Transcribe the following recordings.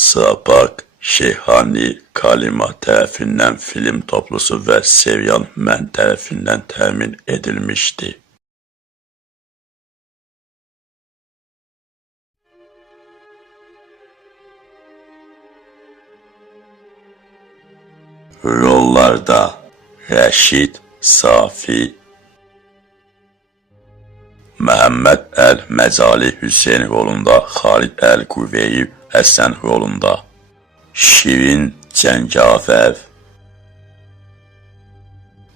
Sapak Şeyhani Kalima tərəfindən film toplusu və serial Mən tərəfindən təmin edilmişdi. Rollarda Rəşid Safi, Məhəmməd Əl-Məcali Hüseyn rolunda, Xalid Əl-Qüveyyi Həsən rolunda, Şirin Cəngavər,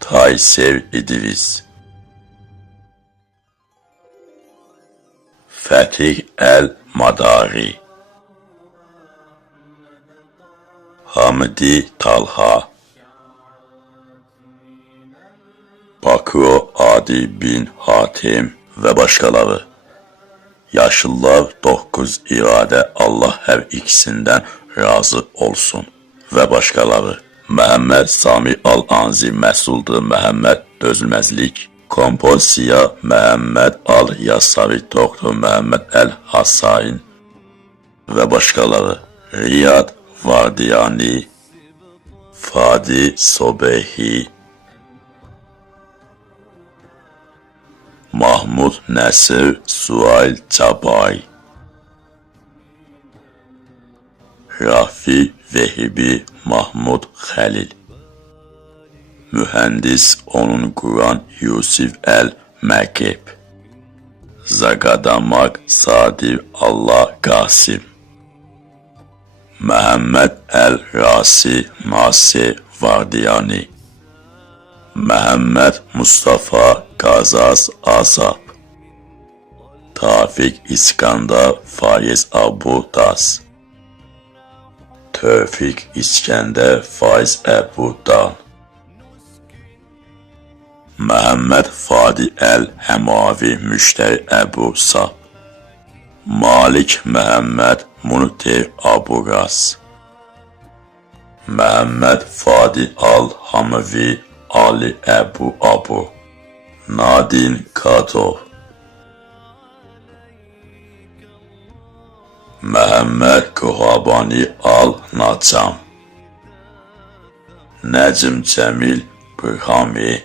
Taysev İdris, Fətih Əl-Madari, Hamdi Talha, Bakro Adi bin Hatim və başqaları. Yaşlılar 9 iradə Allah hər ikisindən razı olsun və başqaları. Məhəmməd Sami Al-Anzi Məsuldur Məhəmməd Dözülməzlik. Kompozisiya Məhəmməd Al-Yasavi Doktor Məhəmməd Əl-Hasain və başqaları. Riyad Vardiyani, Fadi Sobehi, Mahmud Nəsir Suayl Cabay, Rafi Vehibi Mahmud Xəlil, Mühəndis onun Quran Yusif Əl-Məqib, Zaqadamaq Sadir Allah Qasim, Məhəmməd Əl-Rasi Nasir Vardiyani, Məhəmməd Mustafa Qazaz Azab, Tafiq İskandar Faiz Abu Das, Tövfiq İskəndər Faiz Əbu Dan, Məhəmməd Fadi Əl-Həmavi Müştəri Əbu Sab, Malik Məhəmməd Muntir Aburas, Məhəmməd Fadi Al-Hamavi Ali Əbu Abu, Nadin Kadov, Məhəmməd Quhabani Al-Nacam, Nəcm Cəmil Bırhami,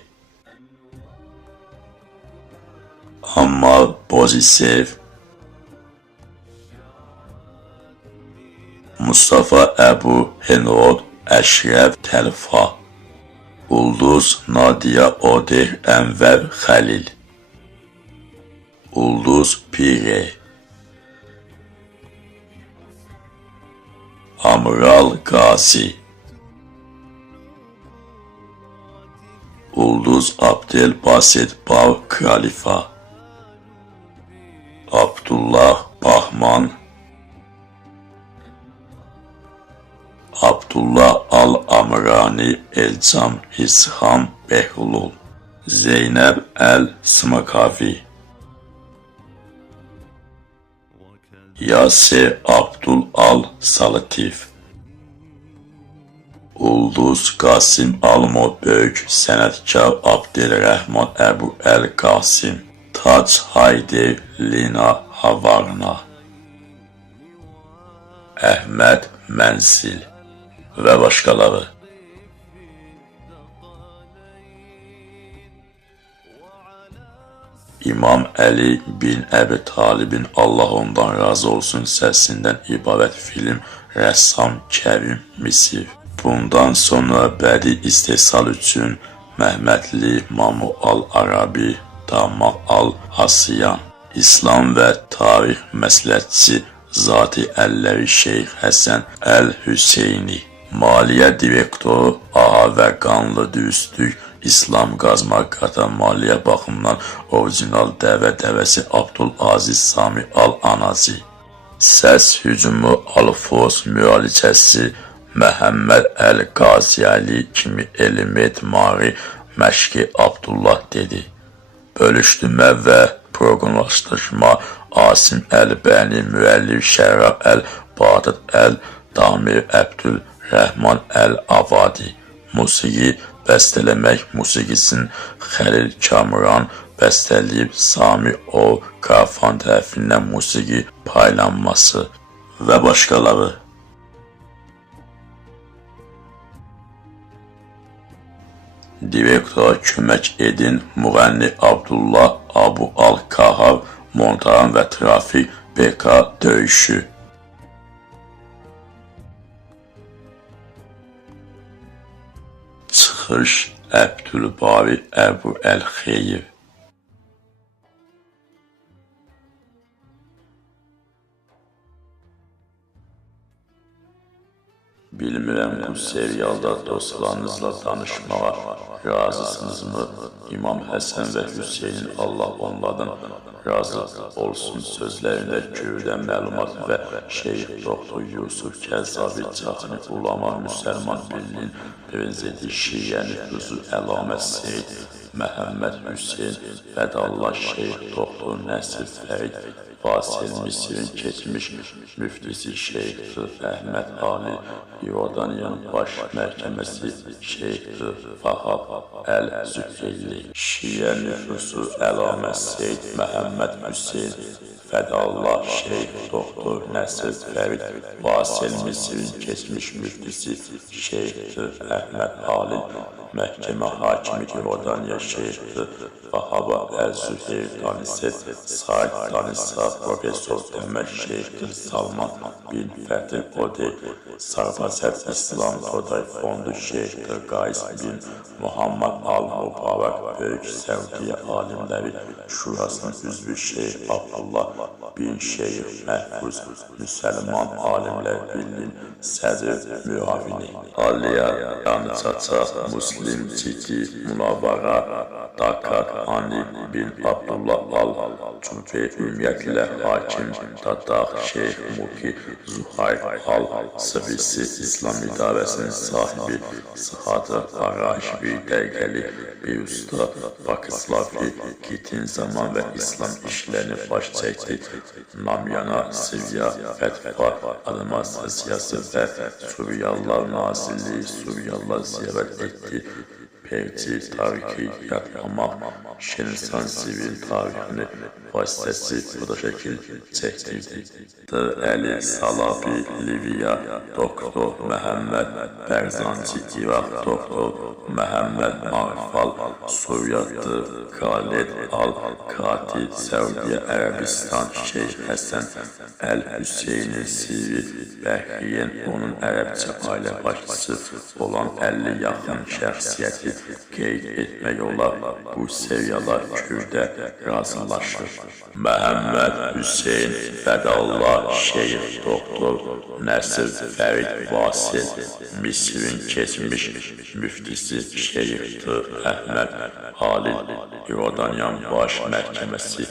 Ammar Bozisev, Mustafa Əbu Henrod Əşrəf Təlfa, Ulduz Nadia Odeh Ənvər Xəlil, Ulduz Pire, Amral Qazi, Ulduz Abdelbasit Bar Kralifa, Abdullah Bahman, Abdullah Al-Amrani Elcam İsham Behlul, Zeynəb Əl-Smakavi, Yasir Abdul Al-Salatif, Ulduz Qasim Almo Böyük Sənətkar Abdelrəhman Əbu Əl-Qasim, Tac Hayder Lina Havarna, Əhməd Mənsil və başqaları. İmam Əli bin Əbi Talibin Allah ondan razı olsun səsindən ibarət film rəssam Kərim Misir. Bundan sonra bədii istehsal üçün Məhmədli Mamu Al-Arabi, Damal Al-Hasiyan, İslam və tarix məsləhətçi Zati Əlləri Şeyx Həsən Əl-Hüseyni, Maliyyə Direktoru Aha və Qanlı Dürüstlük İslam Qazma Qatar maliyyə baxımından orijinal dəvəsi Abdülaziz Sami Al-Anazi, Səs Hücumu Al-Fos müalicəsi Məhəmməd Əl-Qaziyəli kimi elm-etmari məşqi Abdullah dedi. Bölüşdürmə və proqramlaşdırma Asim Əl-Bəni müəllif Şərra Əl-Badad Əl-Damir Əbdülrəhman Əl-Avadi, musiqi bəstələmək musiqisin Xəlil Kamran bəstələyib Sami O. Karfan tərəfindən musiqi paylanması və başqaları. Direktora kömək edin müğənni Abdullah Abu Al-Kahav, montaran və trafik BK döyüşü. Çıxış Əbdülbari Əbu Əl-Xeyr. Bilmirəm bu serialda dostlarınızla danışmağa razısınızmı? İmam Həsən və Hüseynin Allah onlardan razı olsun sözlərində gövdən məlumat və Şeyx Doktor Yusuf Kəzavi Çatini Ulama Müsəlman Birliğinin prezidenti Şiyə nüfuzu Əlamət Seyid Məhəmməd Hüseyin Fədallah Şeyx Doktor Nəsir Fərid Fasil Misirin keçmiş müftisi Şeyx Əhməd Ali İordaniyan Baş Məhkəməsi Şeyx Fahab Əl-Züheyli Şiyə nüfusu Əlamət Seyid Məhəmməd Hüseyin Fədallah Şeyx Doktor Nəsir Fərid Fasil Misirin keçmiş müftisi Şeyx Əhməd Ali Məhkəmə Hakimi İordaniya Şeyx Fahab Əl-Züheyli Danisi Said Danisa Profesor Ömər Şeyx Salman bin Fəthi Odey Sarbazət İslam Today Fondu Şeyx Qays bin Muhammed Al-Mübarək Böyük Səudiyyə Alimləri Şurasının üzvü Şeyx Abdullah bin Şeyx Məhfuz Müsəlman Alimlər Birliğinin sədr müavini Aliya Yanıçaça Muslim Citi Munavvara Dakar Hani bin Abdullah Al-Cübey ümumiyyətlə Hakim Dadaq Şeyx Muki Zuhayr Al-Sıvisi İslam İdarəsinin sahibi Sıxatı Araşbi Dəqiqəli bir usta Pakislavi Gitin zaman və İslam işlərini baş çəkdi. Namyana Sivya Fətva Administrasiyası və Suriyalılar Nazirliyi Suriyalılar ziyarət etdi. Perçi tarixi yadlamaq, Şirsan sivil tarixini vasitəsi bu da şəkil çəkdirdi. Əli Salabi Liviya Doktor Məhəmməd Bərzanci İraq Doktor Məhəmməd Marfal Suriyadır Khaled Al-Kati Səudiyyə Ərəbistan Şeyx Həsən Əl-Hüseyni Sivil Bəhriyen onun ərəbcə ailə başçısı olan 50 yaxın şəxsiyyəti qeyd etmək olar. Bu seviyeler Kürdə razılaşır. Məhəmməd Hüseyin Fədallah Şeyx Doktor Nəsir Fərid Vasil Misirin keçmiş müftisi Şeyx Əhməd Halil İordaniyan Baş Məhkəməsi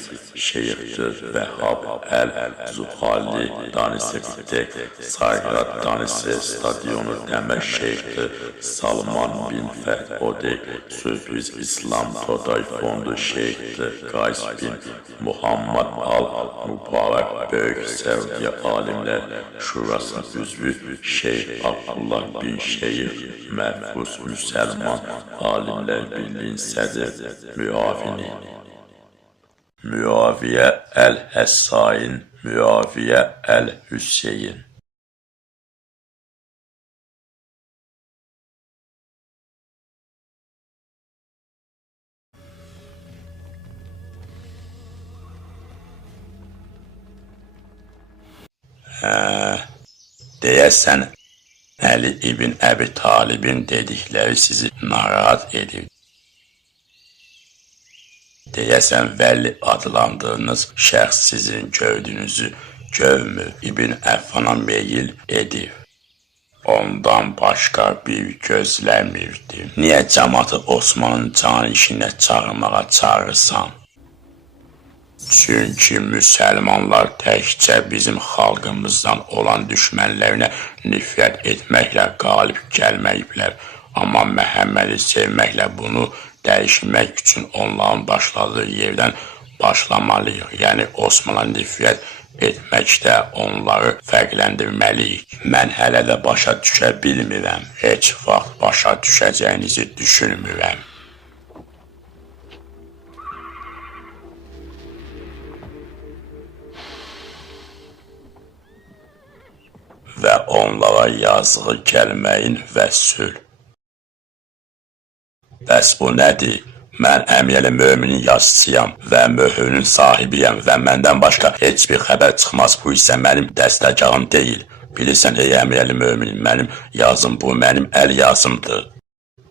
Şeyx Vəhhab Əl-Zuhali Danisi Tek Sayrat Danisi Stadionu Dəmər Şeyx Salman bin Fəd Odey Sürpriz İslam Today Fondu Şeyx Qays bin Muhammed Al-Mübarək Böyük Səudiyyə Alimlər Şurasının üzvü Şeyx Abdullah bin Şeyx Məhfuz Müsəlman Alimlər Birliğinin sədr müavini Müaviyə Əl-Həssain Müaviyə Əl-Hüseyin Deyəsən, Əli ibn Əbi Talibin dedikləri sizi narahat edir. Deyəsən, Vəlli adlandığınız şəxs sizin gördüyünüzü görmür, İbn Əffana meyil edir. Ondan başqa bir gözləmirdi. Niyə cəmatı Osmanın can işinə çağırmağa çağırırsan? Çünki müsəlmanlar təkcə bizim xalqımızdan olan düşmənlərinə nifrət etməklə qalib gəlməyiblər. Amma Məhəmmədi sevməklə bunu dəyişmək üçün onların başladığı yerdən başlamalıyıq. Yəni Osmana nifrət etməkdə onları fərqləndirməliyik. Mən hələ də başa düşə bilmirəm. Heç vaxt başa düşəcəyinizi düşünmürəm. Və onlara yazığı gəlməyin və sülh. Bəs bu nədir? Mən əmiyəli möminin yazıçıyam və möhrünün sahibiyəm və məndən başqa heç bir xəbər çıxmaz. Bu isə mənim dəstəgahım deyil. Bilirsən ey əmiyəli mömin, mənim yazım bu mənim əl yazımdır.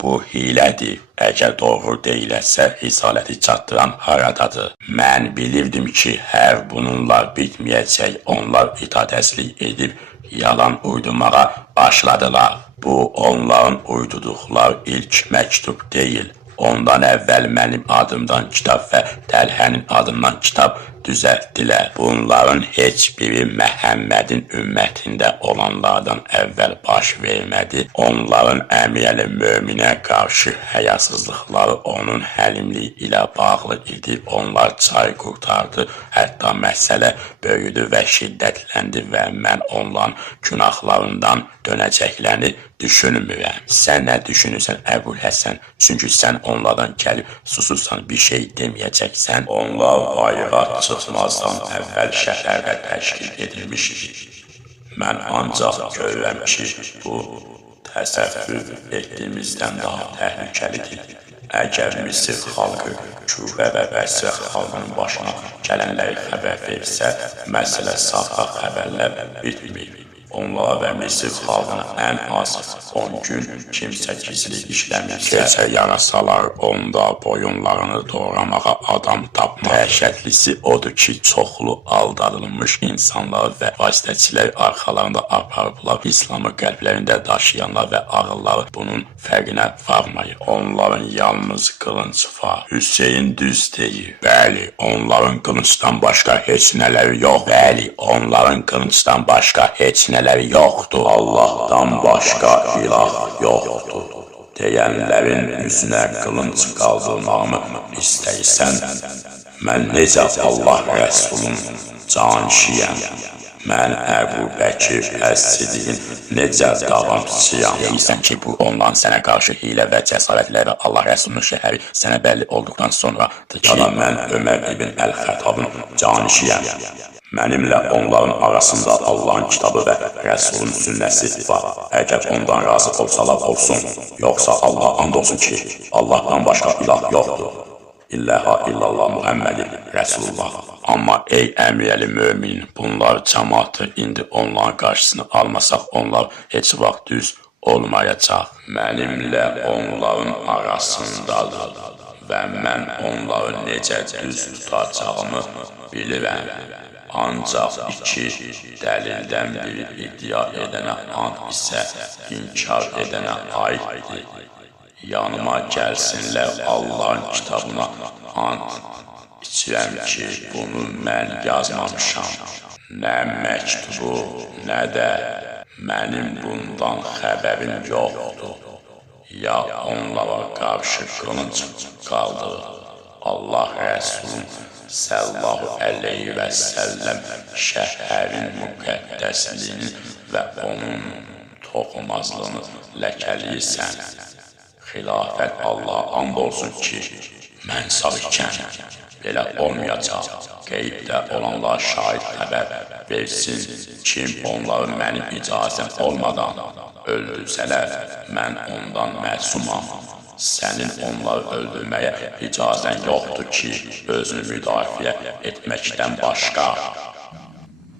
Bu hilədir. Əgər doğru deyiləsə, risaləti çatdıran haradadır? Mən bilirdim ki, hər bununla bitməyəcək. Onlar itaətçilik edib yalan uydurmağa başladılar. Bu, onların uyduduqları ilk məktub deyil. Ondan əvvəl mənim adımdan kitab və Təlhənin adından kitab düzəltdilər. Bunların heç biri Məhəmmədin ümmətində olanlardan əvvəl baş vermədi. Onların əmiyəli möminə qarşı həyasızlıqları onun həlimliyi ilə bağlı idi. Onlar çay qurtardı. Hətta məsələ böyüdü və şiddətləndi və mən onların günahlarından dönəcəklərini düşünmürəm. Sən nə düşünürsən Əbul Həsən? Çünki sən onlardan gəlib susursan, bir şey deməyəcəksən. Onlar bayıra çıxmazdan əvvəl şəhərdə təşkil edilmişdir. Mən ancaq görürəm ki, bu təsəvvür etdiyimizdən daha təhlükəlidir. Əgər Misir xalqı Kübə və Bəsrə xalqının başına gələnləri xəbər versə, məsələ saxta xəbərlər bitmir. Onlara və Misir xalqına ən az 10 gün kimsə gizli işləmirsə, gecə yarasalar onda boyunlarını doğramağa adam tapmaq. Dəhşətlisi odur ki, çoxlu aldadılmış insanlar və vasitəçilər arxalarında aparıblar. İslamı qəlblərində daşıyanlar və ağılları bunun fərqinə varmayır. Onların yalnız qılıncı var. Hüseyin düz deyir. Bəli, onların qılıncdan başqa heç nələri yox. Bəli, onların qılıncdan başqa heç nələri yoxdur. Allahdan başqa ilah yoxdur. Deyənlərin üzünə qılınc qaldırmağımı istəyirsən, mən necə Allah Rəsulunun canişiyəm. Mən Əbu Bəkir Əs-Sidiqin necə davamçıyam. Deyirsən ki, bu onların sənə qarşı hilə və cəsarətlər və Allah Rəsulunun şəhəri sənə bəlli olduqdan sonradır ki, mən Ömər ibn Əl-Xəttabın canişiyəm. Mənimlə onların arasında Allahın kitabı və Rəsulun sünnəsi var. Əgər ondan razı olsalar olsun, yoxsa Allah and olsun ki, Allahdan başqa ilah yoxdur. İllaha illallah Muhammed Rəsulullah. Amma ey əmiyəli mömin, bunlar cəmaatı indi onların qarşısını almasaq, onlar heç vaxt düz olmayacaq. Mənimlə onların arasındadır və mən onları necə düz tutacağımı bilirəm. Ancaq iki dəlildən biri iddia edənə and isə inkar edənə aiddir. Yanıma gəlsinlər Allahın kitabına and içirəm ki, bunu mən yazmamışam. Nə məktubu, nə də mənim bundan xəbərim yoxdur. Ya onlara qarşı qılınc qaldır. Allah Rəsulun sallallahu əleyhi və səlləm şəhərin müqəddəsliyini və onun toxunmazlığını ləkəliyirsən. Xilafət Allah'a and olsun ki, mən sağ ikən belə olmayacaq. Qeybdə olanlar şahid xəbər versin. Kim onları mənim icazəm olmadan öldürsələr, mən ondan məsumam. Sənin onları öldürməyə icazən yoxdur ki, özünü müdafiə etməkdən başqa.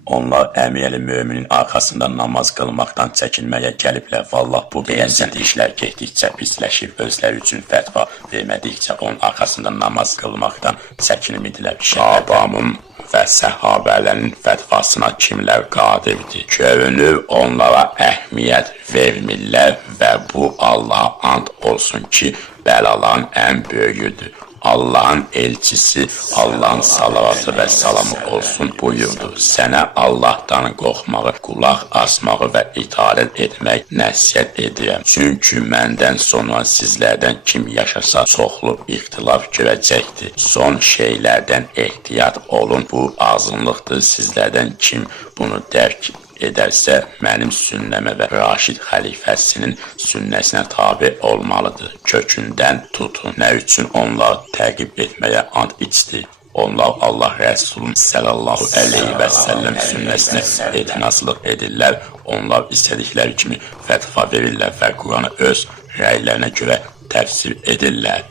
Onlar əmiyəli möminin arxasında namaz qılmaqdan çəkinməyə gəliblər. Vallah bu deyəsən işlər getdikcə pisləşib, özləri üçün fətva vermədikcə onun arxasında namaz qılmaqdan çəkinmidilər. Şabanın və səhabələrinin fətvasına kimlər qadirdir? Görünür onlara əhmiyyət vermirlər və bu Allah'a and olsun ki, bəlaların ən böyüdür. Allahın elçisi, Allahın salavatı və salamı olsun buyurdu. Sənə Allahdan qorxmağı, qulaq asmağı və itaət etmək nəsihət edirəm. Çünki məndən sonra sizlərdən kim yaşasa çoxlu ixtilaf görəcəkdir. Son şeylərdən ehtiyat olun. Bu azınlıqdır. Sizlərdən kim bunu dərk edərsə, mənim sünnəmə və Raşid xəlifəsinin sünnəsinə tabi olmalıdır. Kökündən tutun. Nə üçün onlar təqib etməyə and içdi? Onlar Allah Rəsulun sallallahu əleyhi və səlləm sünnəsinə etinasılıq edirlər. Onlar istədikləri kimi fətva verirlər və Quranı öz rəylərinə görə təfsir edirlər.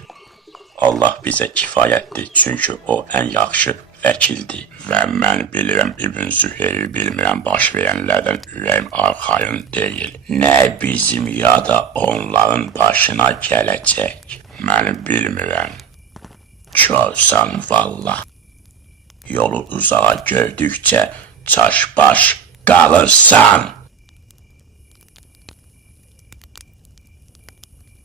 Allah bizə kifayətdir, çünki o ən yaxşı vəkildir. Və mən bilirəm İbn Züheyri bilmirəm, baş verənlərdən ürəyim arxayın deyil. Nə bizim ya da onların başına gələcək, mən bilmirəm. Körsən vallah. Yolu uzağa gördükcə çaşbaş qalırsan.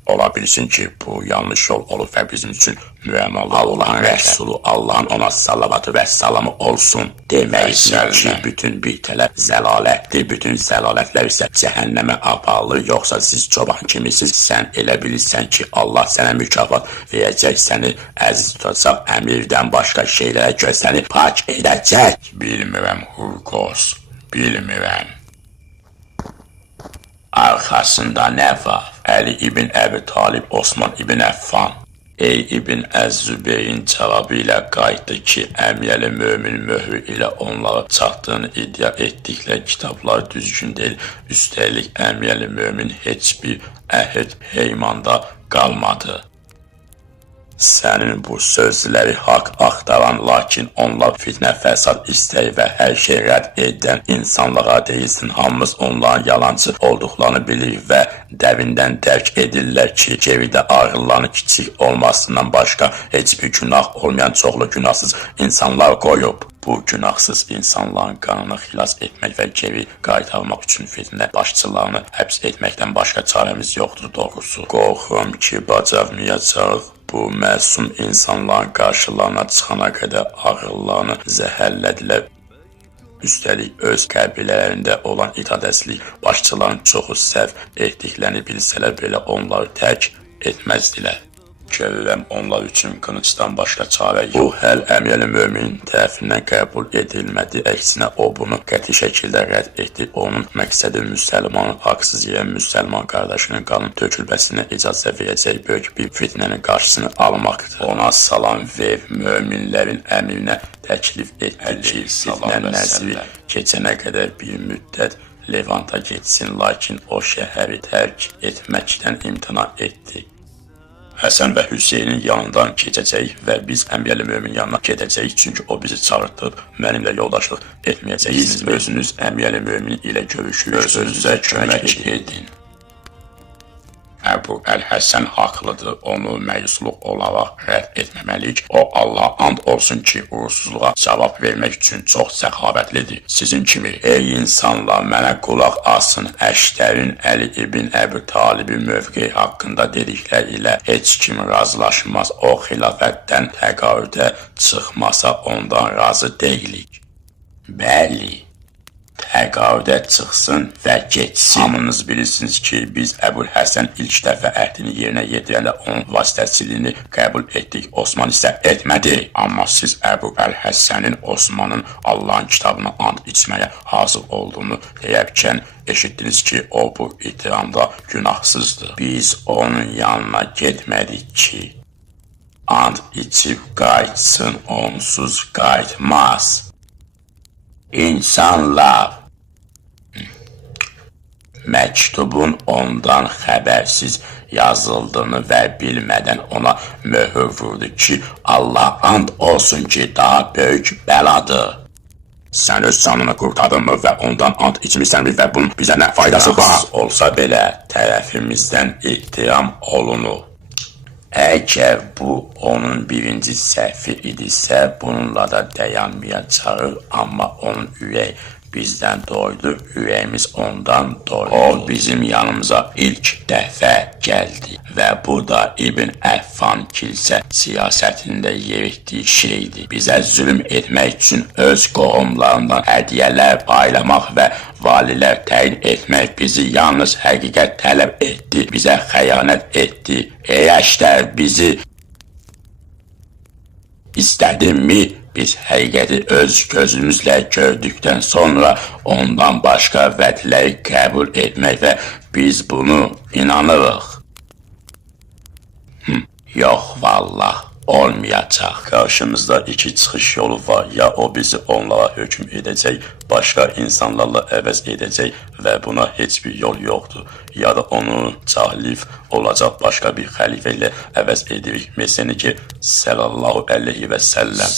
Ola bilsin ki, bu yanlış yol olub və bizim üçün müəmmalı Allahın Rəsulu, Allahın ona salavatı və salamı olsun. Deməkdir ki, bütün bitələr zəlalətdir, bütün zəlalətlər isə cəhənnəmə aparılır, yoxsa siz çoban kimisiniz, sən elə bilirsən ki, Allah sənə mükafat verəcək, səni əziz tutacaq, əmirdən başqa şeylərə görə səni pak edəcək. Bilmirəm Hurqos, bilmirəm. Arxasında nə var? Əli ibn Əbi Talib, Osman ibn Əffan. Ey ibn Əz-Zübeyrin cavabı ilə qayıtdı ki, əmiyəli mömin möhrü ilə onlara çatdığını iddia etdikləri kitablar düzgün deyil. Üstəlik əmiyəli mömin heç bir əhd peymanda qalmadı. Sənin bu sözləri haqq axtaran, lakin onlar fitnə fəsad istəyi və hər şey rədd edən insanlara deyilsin. Hamımız onların yalancı olduqlarını bilir və dərindən dərk edirlər ki, geridə ağırlarının kiçik olmasından başqa heç bir günah olmayan çoxlu günahsız insanlar qoyub. Bu günahsız insanların qanını xilas etmək və geri qaytarmaq üçün fitnə başçılarını həbs etməkdən başqa çarəmiz yoxdur doğrusu. Qorxuram ki, bacarmayacaq. Bu məsum insanların qarşılarına çıxana qədər ağıllarını zəhərlədilər. Üstəlik öz qəbilələrində olan itadəslik başçıların çoxu səhv etdiklərini bilsələr belə onları tərk etməzdilər. Görürəm onlar üçün qılıncdan başqa çarə yox. Bu həll əmiyəli mömin tərəfindən qəbul edilmədi. Əksinə o bunu qəti şəkildə rədd etdi. Onun məqsədi müsəlmanın haqsız yerə müsəlman qardaşının qanın tökülməsinə icazə verəcək böyük bir fitnənin qarşısını almaqdır. Ona salam ver, möminlərin əmirinə təklif etdi ki, fitnə nəzri keçənə qədər bir müddət Levanta getsin, lakin o şəhəri tərk etməkdən imtina etdi. Həsən və Hüseynin yanından keçəcək və biz əmiyəli mömin yanına gedəcəyik, çünki o bizi çağırtıb mənimlə yoldaşlıq etməyəcəksiniz. Biz özünüz əmiyəli mömin ilə görüşürük, özünüzə kömək edin. Əbu Əl-Həsən haqlıdır, onu məyusluq olaraq rədd etməməliyik. O, Allah and olsun ki, uğursuzluğa cavab vermək üçün çox səxavətlidir. Sizin kimi, ey insanlar, mənə qulaq asın. Əşdərin Əli ibn Əbi Talibin mövqeyi haqqında dedikləri ilə heç kim razılaşmaz. O, xilafətdən təqaüdə çıxmasa ondan razı deyilik. Bəli. Təqaüdə çıxsın və geçsin. Hamınız bilirsiniz ki, biz Əbul Həsən ilk dəfə əhdini yerinə yetirəndə onun vasitəçiliyini qəbul etdik. Osman isə etmədi. Amma siz Əbu Əl-Həsənin Osmanın Allahın kitabına and içməyə hazır olduğunu deyərkən eşitdiniz ki, o bu ittihamda günahsızdır. Biz onun yanına getmədik ki, and içib qayıtsın, onsuz qayıtmaz. İnsanlar, məktubun ondan xəbərsiz yazıldığını və bilmədən ona möhür vurdu ki, Allah and olsun ki, daha böyük bəladır. Sən öz canını qurtardınmı və ondan and içmişsənmi və bunun bizə nə faydası var? Olsa belə tərəfimizdən ittiham olunur. Əgər bu onun birinci səhvi idisə, bununla da dayanmayacaq, amma onun ürək bizdən doydu, ürəyimiz ondan doydu. O bizim yanımıza ilk dəfə gəldi və bu da İbn Əffan kilsə siyasətində yeritdiyi şeydir. Bizə zülm etmək üçün öz qohumlarından hədiyyələr paylamaq və valilər təyin etmək bizi yalnız həqiqət tələb etdi, bizə xəyanət etdi. Ey Əşdər, bizi istədinmi? Biz həqiqəti öz gözümüzlə gördükdən sonra ondan başqa vədləri qəbul etmək və biz bunu inanırıq. Yox, vallah. olmayacaq. Karşımızda iki çıxış yolu var. Ya o bizi onlara hökm edəcək, başqa insanlarla əvəz edəcək və buna heç bir yol yoxdur. Ya da onu cahilif olacaq başqa bir xəlifə ilə əvəz edirik. Məsələn ki, sallallahu əleyhi və səlləm.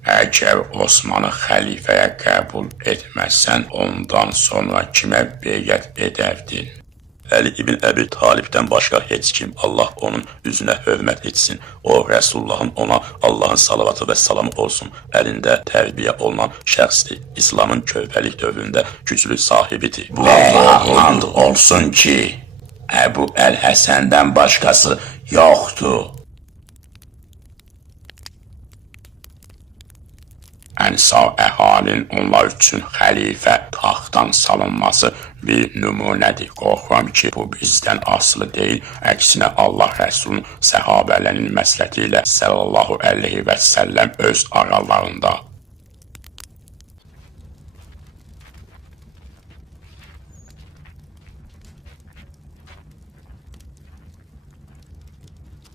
Əgər Osmanı xəlifəyə qəbul etməsən, ondan sonra kimə beyət edərdin? Əli ibn Əbi Talibdən başqa heç kim, Allah onun üzünə hörmət etsin. O, Rəsullahın ona Allahın salavatı və salamı olsun. Əlində tərbiyə olunan şəxsdir. İslamın körpəlik dövründə güclü sahibidir. Allaha and olsun ki, Əbu Əl-Həsəndən başqası yoxdur. Ənsar əhalinin onlar üçün xəlifə taxtdan salınması bir nümunədir. Qorxuram ki, bu bizdən asılı deyil. Əksinə Allah Rəsulunun səhabələrinin məsləhəti ilə sallallahu əleyhi və səlləm öz aralarında.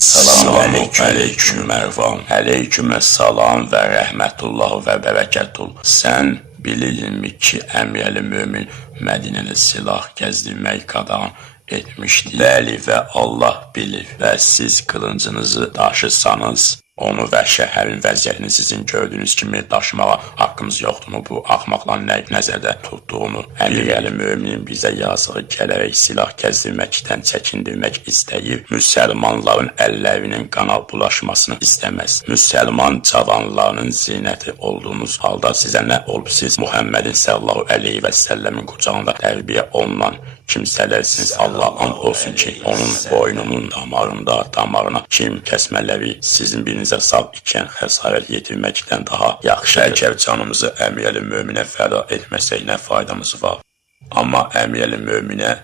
Selamun aleyküm Mərvan. Aleykümə salam və rəhmətullah və bərəkətul. Sən bilirmi ki, Əmir-i Mömin Mədinədə silah gəzdirmək qadağan etmişdir. Bəli və Allah bilir və siz qılıncınızı daşısanız, onu və şəhərin vəziyyətini sizin gördüyünüz kimi daşımağa haqqımız yoxdur. Bu axmaqların nə nəzərdə tutduğunu, Əmir-i Möminin bizə yazığı gələrək silah gəzdirməkdən çəkindirmək istəyir. Müsəlmanların əllərinin qana bulaşmasını istəməz. Müsəlman cavanlarının zinəti olduğunuz halda sizə nə olub? Siz Muhammedin sallallahu əleyhi və səlləmin qucağında tərbiyə olunan kimsələrsiniz. Allah and olsun ki, onun boynunun damarına kim kəsmələri sizin birinizə sağ ikən xəsarət yetirməkdən daha yaxşı. Əgər canımızı Əmir-i Möminə fəda etməsək nə faydamız var? Amma Əmir-i Möminə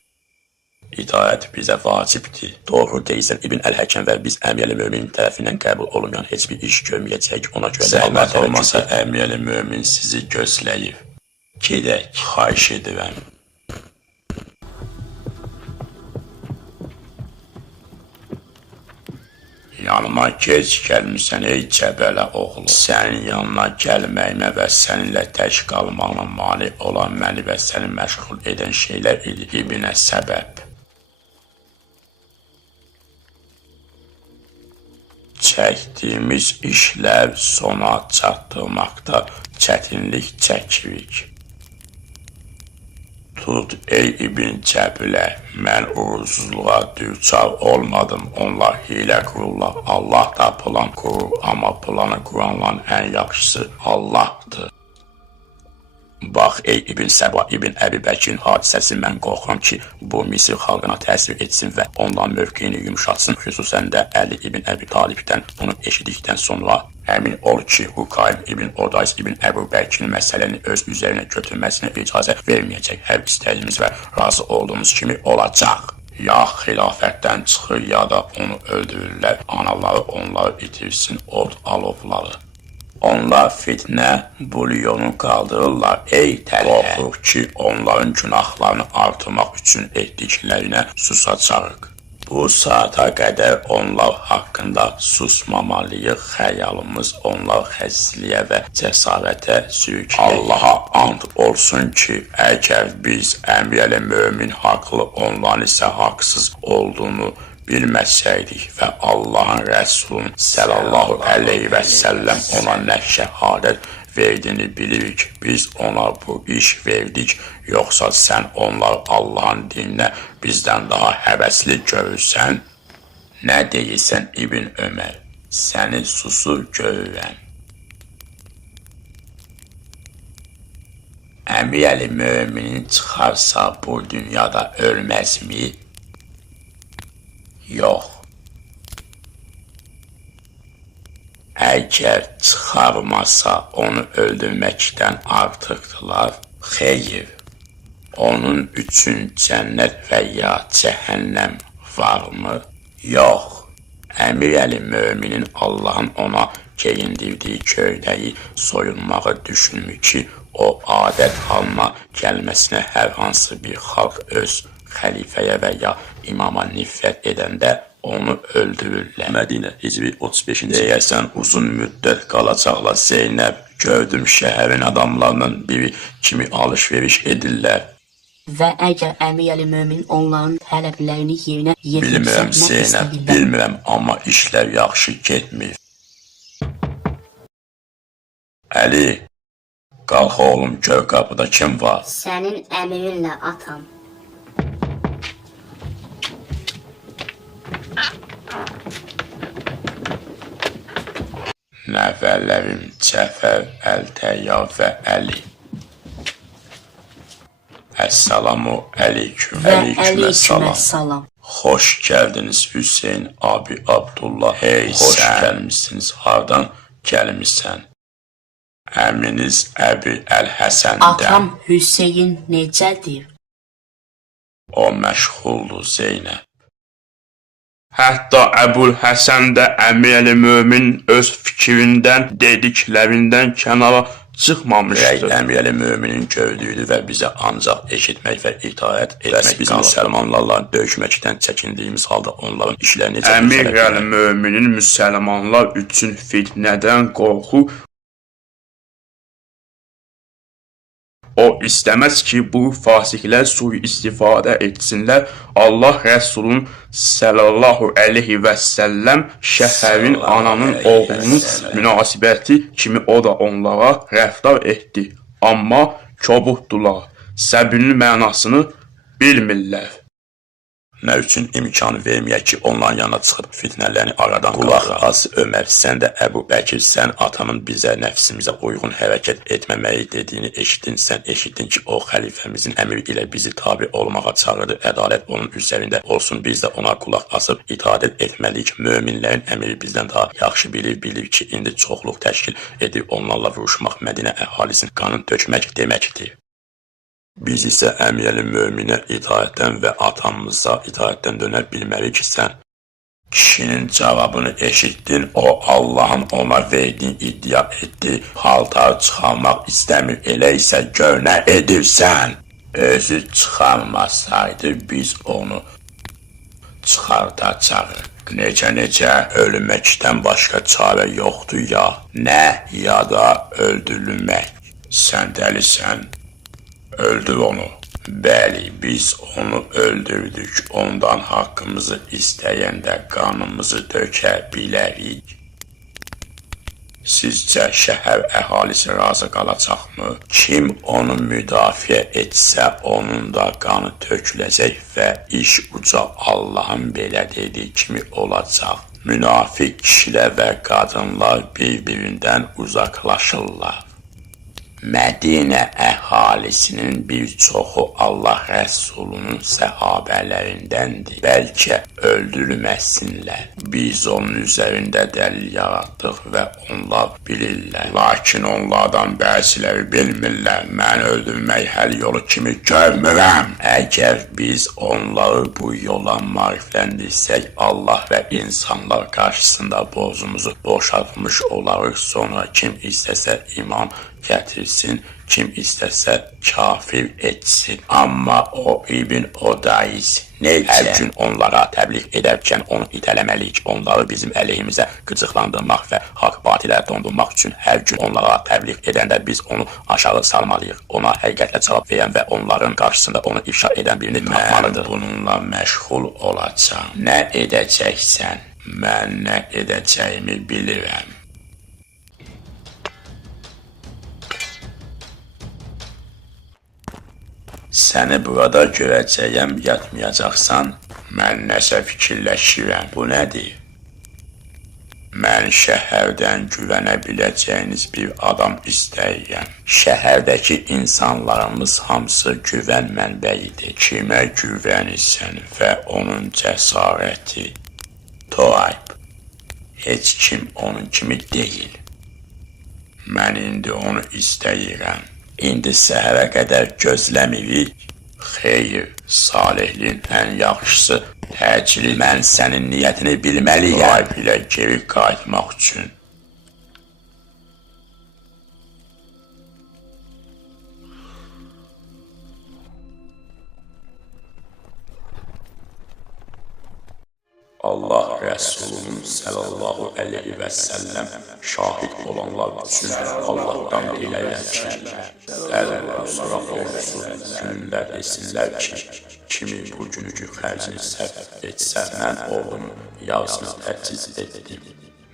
itaət bizə vacibdir. Doğru deyilsən İbn Əl-Həkəm və biz Əmir-i Möminin tərəfindən qəbul olunmayan heç bir iş görməyəcək. Ona görə zəhmət olmasa Əmir-i Mömin sizi gözləyir. Gedək, xahiş edirəm. Yanıma gec gəlmişsən ey Cəbələ oğlu. Sənin yanına gəlməyimə və səninlə tək qalmağına mane olan məni və səni məşğul edən şeylər idi. İbnə səbəb. Çəkdiyimiz işlər sona çatdırmaqda çətinlik çəkirik. Tut ey İbn Cəbilə, mən uğursuzluğa düçar olmadım. Onlar hilə qururlar. Allah da plan qurur, amma planı quranların ən yaxşısı Allahdır. Bax ey İbn Səba, İbn Əbi Bəkirin hadisəsi, mən qorxuram ki, bu Misir xalqına təsir etsin və ondan mövqeyini yumuşatsın. Xüsusən də Əli İbn Əbi Talibdən bunu eşitdikdən sonra əmin ol ki, Hukaym İbn Odays İbn Əbu Bəkirin məsələni öz üzərinə götürməsinə icazə verməyəcək. Hər istədiyimiz və razı olduğumuz kimi olacaq. Ya xilafətdən çıxır, ya da onu öldürürlər. Anaları onları itirsin od alovları. Onlar fitnə bulyonu qaldırırlar. Ey Təlhə, qorxuq ki, onların günahlarını artırmaq üçün etdiklərinə susacaq. Bu saata qədər onlar haqqında susmamalıyıq. Xəyalımız onlar xəzliyə və cəsarətə sürükləyir. Allaha and olsun ki, əgər biz Əmir-i Mömin haqlı, onların isə haqsız olduğunu bilməsəydik və Allahın Rəsulun sallallahu əleyhi və səlləm ona nə şəhadət verdiyini bilirik. Biz ona bu iş verdik, yoxsa sən onlar Allahın dininə bizdən daha həvəsli görürsən? Nə deyirsən İbn Ömər? Səni susur görürəm. Əmir-i Möminin çıxarsa bu dünyada ölməzmi? Yox. Əgər çıxarmasa onu öldürməkdən artıqdılar, xeyr. Onun üçün cənnət və ya cəhənnəm varmı? Yox. Əmir-i Möminin Allahın ona geyindirdiyi köydəyi soyunmağı düşünmür ki, o adət halına gəlməsinə hər hansı bir xalq öz xəlifəyə və ya imama nifrət edəndə onu öldürürlər. Mədinə Hicri 35-ci deyəsən uzun müddət qalacaqlar Zeynəb. Gördüm şəhərin adamlarının biri kimi alış-veriş edirlər. Və əgər Əmir-əl-Mömin onların tələblərini yerinə Bilmirəm yetirmək Zeynəb, istədirlər. bilmirəm, amma işlər yaxşı getmir. Əli, qalx oğlum, gör qapıda kim var? Sənin əmirinlə atam. Nəvələrim Cəfər, Əltəyyar və Əli. Əssalamu əleyküm. Və əleykümə salam. Xoş gəldiniz Hüseyin abi Abdullah. Hey, xoş gəlmişsiniz. Hardan gəlmişsən? Əminiz Əbi Əl-Həsəndən. Atam Hüseyin necədir? O məşğuldur Zeynəb. Hətta Əbul Həsən də Əmir-əl-Mömin öz fikrindən, dediklərindən kənara çıxmamışdır. Əmir-əl-Möminin gördüyüdür və bizə ancaq eşitmək və itaət etmək. Biz müsəlmanlarla döyüşməkdən çəkindiyimiz halda onların işlərini necə Əmir-əl-Möminin müsəlmanlar üçün fitnədən qorxu. O istəməz ki, bu fasiqlər sui-istifadə etsinlər. Allah Rəsulun sallallahu aleyhi və səlləm şəhərin ananın oğlunun münasibəti kimi o da onlara rəftar etdi. Amma kobuddular. Səbrinin mənasını bilmirlər. Nə üçün imkan verməyək ki, onların yanına çıxıb fitnələrini aradan qulaq as Ömər, sən də Əbu Bəkir, sən atamın bizə, nəfsimizə uyğun hərəkət etməməyi dediyini eşitdin, sən eşitdin ki, o xəlifəmizin əmri ilə bizi tabi olmağa çağırdı, ədalət onun üzərində olsun, biz də ona qulaq asıb itaət etməliyik. Möminlərin əmri bizdən daha yaxşı bilir ki, indi çoxluq təşkil edib onlarla vuruşmaq Mədinə əhalisinin qanın tökmək deməkdir. Biz isə Əmir-əl-Möminə itaətdən və atamıza itaətdən dönə bilmərik ki, sən kişinin cavabını eşitdin, o Allahın ona verdiğini iddia etdi, paltar çıxarmaq istəmir, elə isə gör nə edirsən. Özü çıxarmasaydı biz onu çıxardacağıq. Necə ölməkdən başqa çarə yoxdur ya, nə ya da öldürülmək. Sən dəlisən. Öldür onu. Bəli, biz onu öldürdük. Ondan haqqımızı istəyəndə qanımızı dökə bilərik. Sizcə şəhər əhalisi razı qalacaqmı? Kim onu müdafiə etsə, onun da qanı töküləcək və iş uca Allahın belə dediyi kimi olacaq. Münafiq kişilər və qadınlar bir-birindən uzaqlaşırlar. Mədinə əhalisinin bir çoxu Allah Rəsulunun səhabələrindəndir. Bəlkə öldürməsinlər. Biz onun üzərində dəlil yaratdıq və onlar bilirlər. Lakin onlardan bəziləri bilmirlər. Mən öldürmək həll yolu kimi görmürəm. Əgər biz onları bu yola marifləndirsək, Allah və insanlar qarşısında borcumuzu boşaltmış olarıq. Sonra kim istəsə iman gətirsin, kim istəsə kafir etsin. Amma o İbn Odais hər gün onlara təbliğ edərkən onu itələməliyik. Onları bizim əleyhimizə qıcıqlandırmaq və haqq batilə dondurmaq üçün hər gün onlara təbliğ edəndə biz onu aşağı salmalıyıq. Ona həqiqətlə cavab verən və onların qarşısında onu ifşa edən birini tapmalıdır. Mən bununla məşğul olacağam. Nə edəcəksən? Mən nə edəcəyimi bilirəm. Səni burada görəcəyəm, yatmayacaqsan, mən nəsə fikirləşirəm. Bu nədir? Mən şəhərdən güvənə biləcəyiniz bir adam istəyirəm. Şəhərdəki insanlarımız hamısı güvən mənbəyidir. Kimə güvənirsən və onun cəsarəti? Toayb, heç kim onun kimi deyil. Mən indi onu istəyirəm. İndi səhərə qədər gözləmirik. Xeyr, salihliyin ən yaxşısı təcili. Mən sənin niyyətini bilməliyəm. Toayb ilə geri qayıtmaq üçün. Allah Rəsulunun sallallahu əleyhi və səlləm şahid olanlar üçün Allahdan diləyər ki, əl-Qusra ordusu günündə desinlər ki, kimi bu günü xərcini sərf etsə, mən oğlumun yarısını təchiz etdim.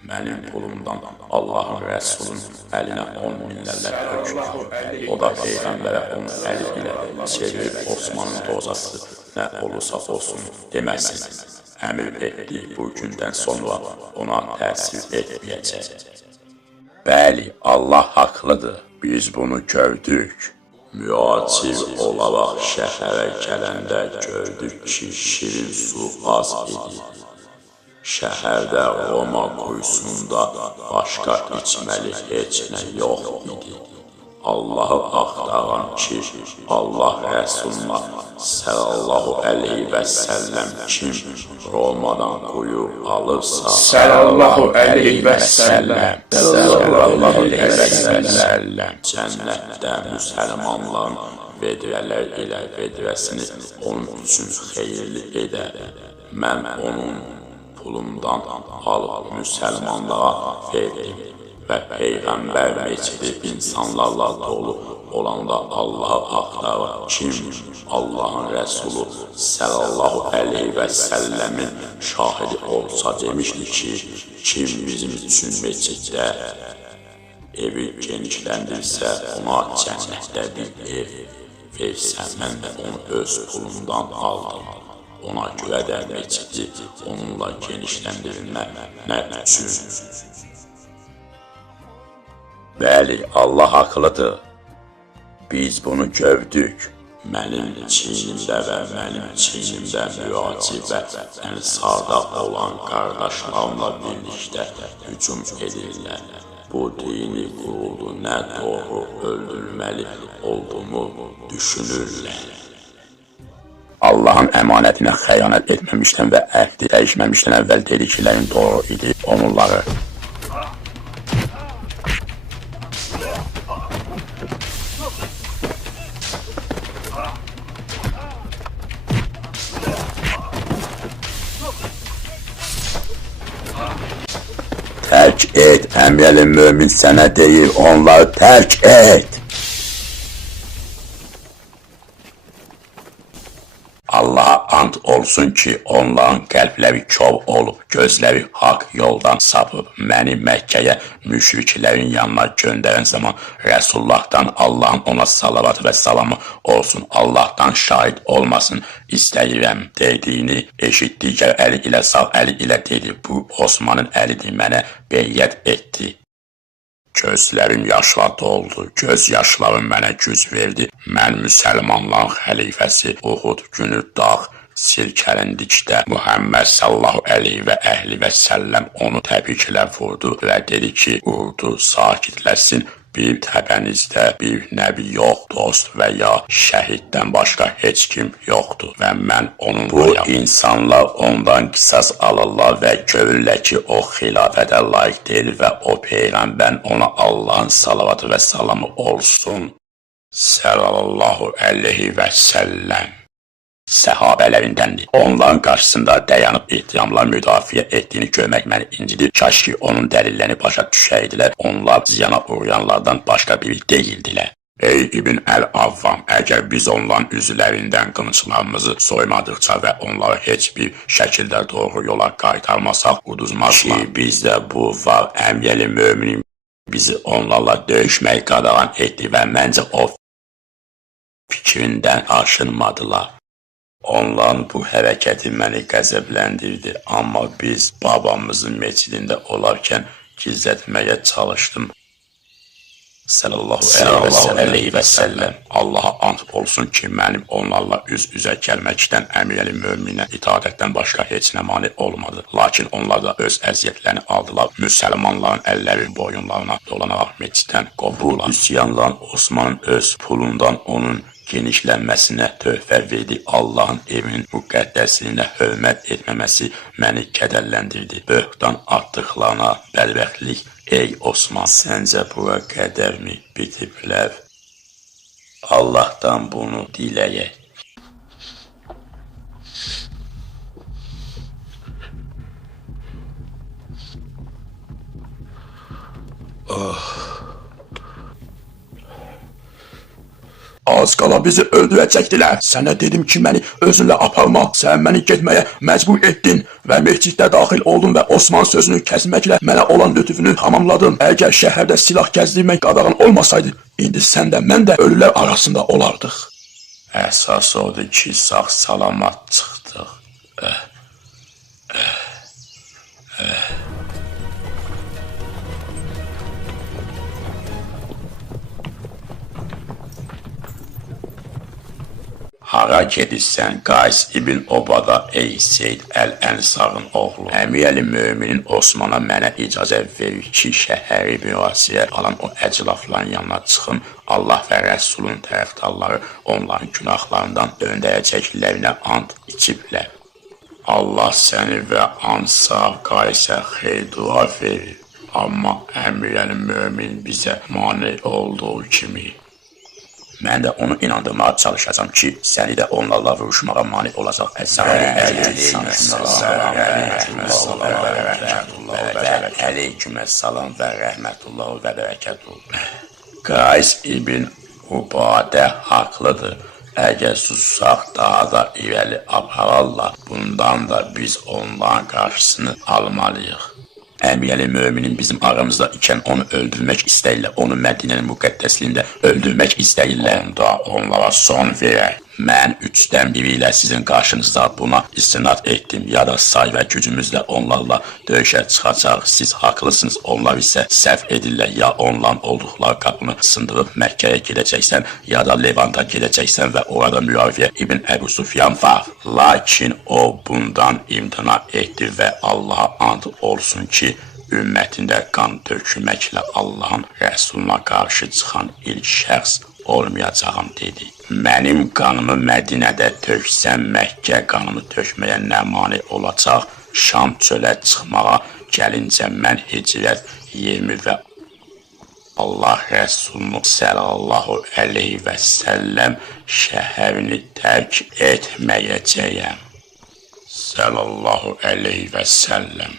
Mənim pulumdan Allahın Rəsulun əlinə 10 minlərlə hökm, o da Peyğəmbərə onun əli ilə çevirib Osmanın dozası nə olursa olsun deməsin. Əmr etdi, bu gündən sonra ona təsir etməyəcək. Bəli, Allah haqlıdır, biz bunu gördük. Müacir olaraq şəhərə gələndə gördük ki, şirin su az idi. Şəhərdə Roma quyusunda başqa içməli heç nə yox idi. Allahı axtaran ki, Allah Rəsuluna sallallahu əleyhi və səlləm kim Romadan quyu alırsa, sallallahu əleyhi və səlləm, sallallahu əleyhi və səlləm cənnətdə müsəlmanların vedrələr ilə vedrəsini onun üçün xeyirli edər. Mən onun pulumdan alıb müsəlmanlara verdim və Peyğəmbər meçidi insanlarla dolu olanda Allahı axtarır kim Allahın Rəsulu sallallahu əleyhi və səlləmin şahidi olsa demişdi ki, kim bizim üçün meçiddə evi genişləndirsə, ona cənnətdə bir ev versə, mən də onu öz pulumdan aldım. Ona görə də meçidi onunla genişləndirilmək nə üçün? Bəli, Allah haqlıdır. Biz bunu gördük. Mənim çiynimdə və mənim çiynimdə müacir və ənsarda olan qardaşlarımla birlikdə hücum edirlər. Bu dini quruldu nə doğru öldürülməli olduğunu düşünürlər. Allahın əmanətinə xəyanət etməmişdən və əhdi dəyişməmişdən əvvəl dediklərin doğru idi. Onları tərk et, əmrəli mömin sənə deyir, onları tərk et. Allah'a and olsun ki, onların qəlbləri kör olub, gözləri haqq yoldan sapıb. Məni Məkkəyə müşriklərin yanına göndərən zaman Rəsullahdan Allahın ona salavatı və salamı olsun, Allahdan şahid olmasın istəyirəm dediyini eşitdikcə əli ilə sağ əli ilə dedi. Bu Osmanın əlidir, mənə beyyət etdi. Gözlərim yaşla doldu, göz yaşlarım mənə güc verdi. Mən müsəlmanların xəlifəsi Uhud günü dağ silkəlindikdə Muhammed sallallahu əleyhi və əhli və səlləm onu təbriklə vurdu və dedi ki, urdu sakitləsin. Bir təpənizdə bir nəbi yox, dost və ya şəhiddən başqa heç kim yoxdur və mən onunlayam. Bu insanlar ondan qisas alırlar və görürlər ki, o xilafətə layiq deyil və o Peyğəmbər ona Allahın salavatı və salamı olsun. Sallallahu əleyhi və səlləm. Səhabələrindəndir. Onların qarşısında dayanıb ehtiramlar müdafiə etdiyini görmək məni incidir. Kaş ki, onun dəlillərini başa düşəydilər. Onlar ziyana uğrayanlardan başqa biri deyildilər. Ey İbn Əl-Avvam, əgər biz onların üzvlərindən qılınclarımızı soymadıqca və onları heç bir şəkildə doğru yola qaytarmasaq uduzmazlar. Ki, bizdə bu var, əmyəli möminin bizi onlarla döyüşmək qadağan etdi və məncə o fikrindən aşınmadılar. Onların bu hərəkəti məni qəzəbləndirdi, amma biz babamızın meçidində olarkən gizlətməyə çalışdım. Sallallahu əleyhi və səlləm. Allaha and olsun ki, mənim onlarla üz-üzə gəlməkdən əmrəli möminə itaətdən başqa heç nə mane olmadı. Lakin onlar da öz əziyyətlərini aldılar. Müsəlmanların əlləri boyunlarına dolanaraq meçiddən qovdular. Bu üsyanların Osmanın öz pulundan onun genişlənməsinə töhfə verdi. Allahın evinin müqəddəsliyinə hörmət etməməsi məni kədərləndirdi. Böhtan atdıqlarına bədbəxtlik. Ey Osman, səncə bura qədərmi bitiblər? Allahdan bunu diləyək. Az qala bizi öldürəcəkdilər. Sənə dedim ki, məni özünlə aparma. Sən məni getməyə məcbur etdin və məsciddə daxil oldun və Osman sözünü kəsməklə mənə olan lütfünü tamamladın. Əgər şəhərdə silah gəzdirmək qadağan olmasaydı, indi sən də mən də ölülər arasında olardıq. Əsas odur ki, sağ salamat çıxdıq. Hara gedirsən, Qays ibn Obada, ey Seyd Əl-Ənsarın oğlu. Əmir-əli möminin Osmana mənə icazə verir ki, şəhəri mühasirəyə alan o əclafların yanına çıxım. Allah və Rəsulun tərəfdarları onların günahlarından döndərəcəklərinə ant içiblər. Allah səni və Ansar Qaysə xeyr dua verir. Amma Əmir-əli mömin bizə mane olduğu kimi mən də onu inandırmağa çalışacağam ki, səni də onlarla vuruşmağa mane olacaq. Əleyküməssalam və rəhmətullah və bərəkətullah. Qays ibn Ubadə haqlıdır. Əgər sussaq daha da irəli apararlar, bundan da biz onların qarşısını almalıyıq. Əmir-əli möminin bizim aramızda ikən onu öldürmək istəyirlər, onu Mədinənin müqəddəsliyində öldürmək istəyirlər. Onda onlara son verək. Mən 3-dən biri ilə sizin qarşınızda buna istinad etdim. Ya da say və gücümüzlə onlarla döyüşə çıxacaq. Siz haqlısınız, onlar isə səhv edirlər. Ya onların olduqları qapını sındırıb Məkkəyə gedəcəksən, ya da Levanta gedəcəksən və orada Müaviyə ibn Əbu Sufyan var. Lakin o bundan imtina etdi və Allaha and olsun ki, ümmətində qan tökməklə Allahın Rəsuluna qarşı çıxan ilk şəxs olmayacağım dedi. Mənim qanımı Mədinədə töksən, Məkkə qanımı tökməyə nə mane olacaq? Şam çölə çıxmağa gəlincə mən hicrət 20 və Allah Rəsulunu sallallahu əleyhi və səlləm şəhərini tərk etməyəcəyəm. Sallallahu əleyhi və səlləm.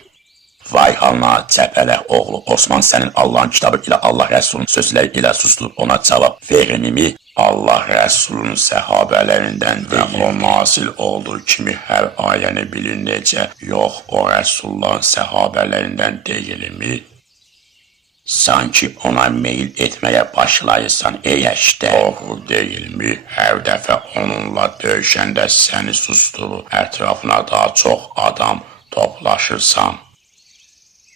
Vay halına cəbələk oğlu Osman sənin Allahın kitabı ilə Allah Rəsulunun sözləri ilə susturub ona cavab verinimi Allah Rəsulunun səhabələrindən deyil. O nasil olduğu kimi hər ayəni bilir necə, yox o Rəsulların səhabələrindən deyilmi? Sanki ona meyil etməyə başlayırsan eyəşdə. Doğru deyilmi? Hər dəfə onunla döyüşəndə səni susturur, ətrafına daha çox adam toplaşırsan.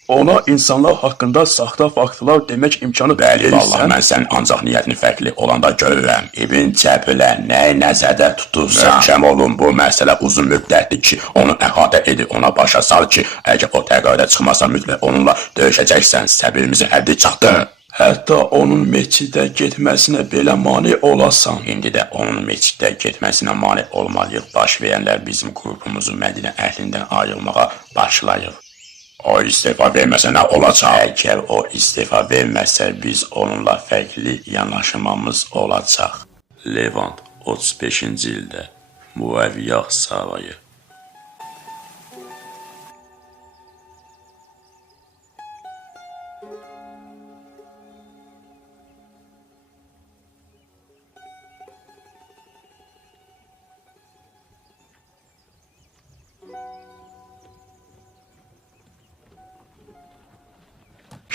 Ona insanlar haqqında saxta faktlar demək imkanı verirsən. Vallahi mən sənin ancaq niyyətini fərqli olanda görürəm. İbn Cəbilə nəyi nəzərdə tutursan? Möhkəm olun, bu məsələ uzun müddətdir ki, onu əhatə edir, ona başa sal ki, əgər o təqaüdə çıxmasa mütləq onunla döyüşəcəksən, səbirimizin həddi çatdı. Hətta onun məscidə getməsinə belə mane olasan. İndi də onun məscidə getməsinə mane olmalıyıq. Baş verənlər bizim qrupumuzu Mədinə əhlindən ayrılmağa başlayır. O istifa verməsə nə olacaq? Əgər o istifa verməsə biz onunla fərqli yanaşmamız olacaq. Levant 35-ci ildə Muaviyə sarayı.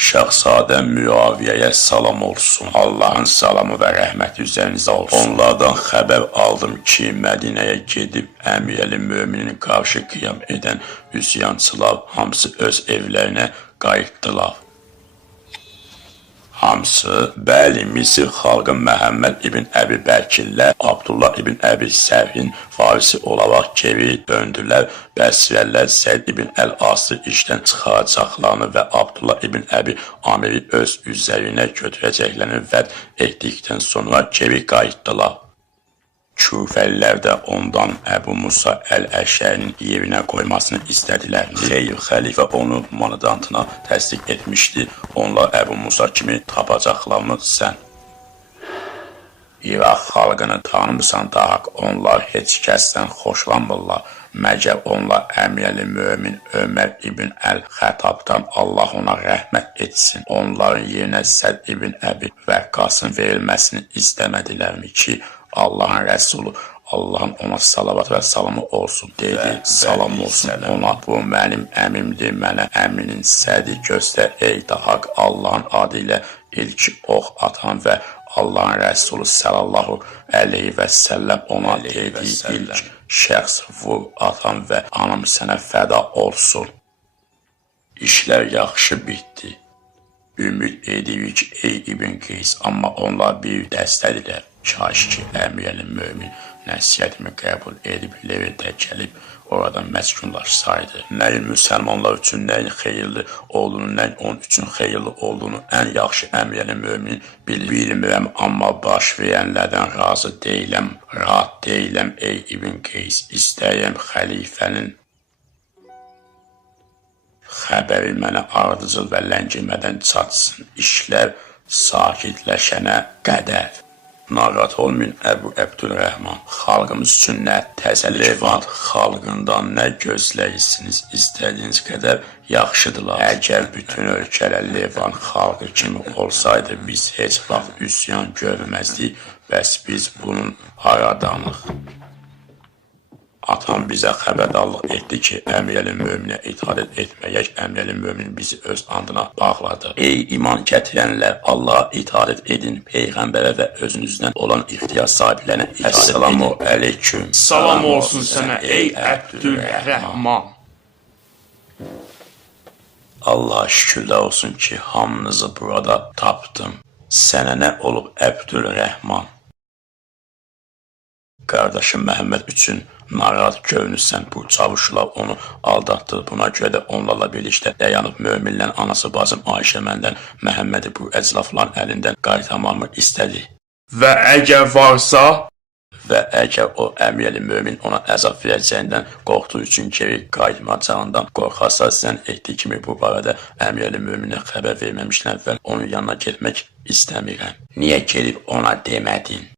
Şahzadə Müaviyəyə salam olsun. Allahın salamı və rəhməti üzərinizə olsun. Onlardan xəbər aldım ki, Mədinəyə gedib Əmir-əli möminin qarşı qiyam edən üsyançılar hamısı öz evlərinə qayıtdılar. Hamısı, bəli, Misir xalqı Məhəmməd ibn Əbi Bəkirlə, Abdullah ibn Əbi Sərhin varisi olaraq geri döndülər. Bəsrəllər Səid ibn Əl-Asır işdən çıxaracaqlarını və Abdullah ibn Əbi Amiri öz üzərinə götürəcəklərini vəd etdikdən sonra geri qayıtdılar. Küfəlilər də ondan Əbu Musa Əl-Əşərinin yerinə qoymasını istədilər. Xeyr, xəlifə onu mandatına təsdiq etmişdi. Onlar Əbu Musa kimi tapacaqlarını sən. İraq xalqını tanımırsan daha, onlar heç kəsdən xoşlanmırlar. Məgər onlar əmiyəli mömin Ömər ibn Əl-Xətabdan Allah ona rəhmət etsin. Onların yerinə Səd ibn Əbi Vəqqasın verilməsini istəmədilərmi ki, Allahın Rəsulu Allahın ona salavat və salamı olsun dedi. Salam olsun ona. Bu mənim əmimdir. Mənə əminin Sədi göstər. Ey də haqq Allahın adı ilə ilk ox atan və Allahın Rəsulu sallallahu əleyhi və səlləm ona dediyi ilk şəxs vur atan və anam sənə fəda olsun. İşlər yaxşı bitdi. Ümid edirik ey İbn Qeys, amma onlar bir dəstədirlər. Kaş ki, əmiyəli mömin nəsiyyətimi qəbul edib Levitə gəlib orada məskunlaşsaydı. Nəyin müsəlmanlar üçün nəyin xeyirli olduğunu, nəyin onun üçün xeyirli olduğunu ən yaxşı əmiyəli mömin bilmirəm, amma baş verənlərdən razı deyiləm, rahat deyiləm ey İbn Qeys. İstəyəm xəlifənin xəbəri mənə ardıcıl və ləngimədən çatsın. İşlər sakitləşənə qədər. Narahat olmayın Əbu Əbdülrəhman. Xalqımız üçün nə təzəlik var, xalqından nə gözləyirsiniz, istədiyiniz qədər yaxşıdırlar. Əgər bütün ölkələr Levan xalqı kimi olsaydı, biz heç vaxt üsyan görməzdik, bəs biz bunun haradanıq? Atam bizə xəbərdarlıq etdi ki, əmiyəli möminə itaət etməyək, əmiyəli mömin bizi öz andına bağladı. Ey iman gətirənlər, Allaha itaət edin, Peyğəmbərə və özünüzdən olan ixtiyar sahiblərinə itaət edin. Əssalamu aleyküm. Salam olsun sənə ey Əbdülrəhman. Allaha şükürlər olsun ki, hamınızı burada tapdım. Sənə nə olub Əbdülrəhman? Qardaşım Məhəmməd üçün narahat görünürsən, bu çavuşlar onu aldatdı. Buna görə də onlarla birlikdə dayanıb möminlərin anası bacım Ayşə məndən Məhəmmədi bu əclafların əlindən qaytarmamı istədi. Və əgər varsa, və əgər o əmiyəli mömin ona əzab verəcəyindən qorxduğu üçün geri qayıtmacağından qorxarsa, sən etdiyi kimi bu barədə əmiyəli möminə xəbər verməmişdən əvvəl onun yanına getmək istəmirəm. Niyə gelib ona demədin?